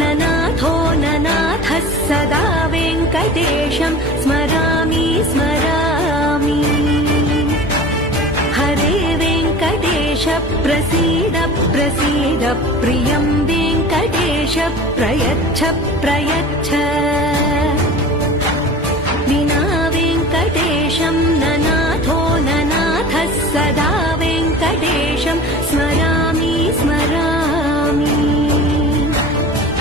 ननाथो ननाथः सदा वेङ्कटेशं स्मरामि स्मरामि। हरे वेङ्कटेश प्रसीद प्रसीद प्रियं वेङ्कटेश प्रयच्छ प्रयच्छ।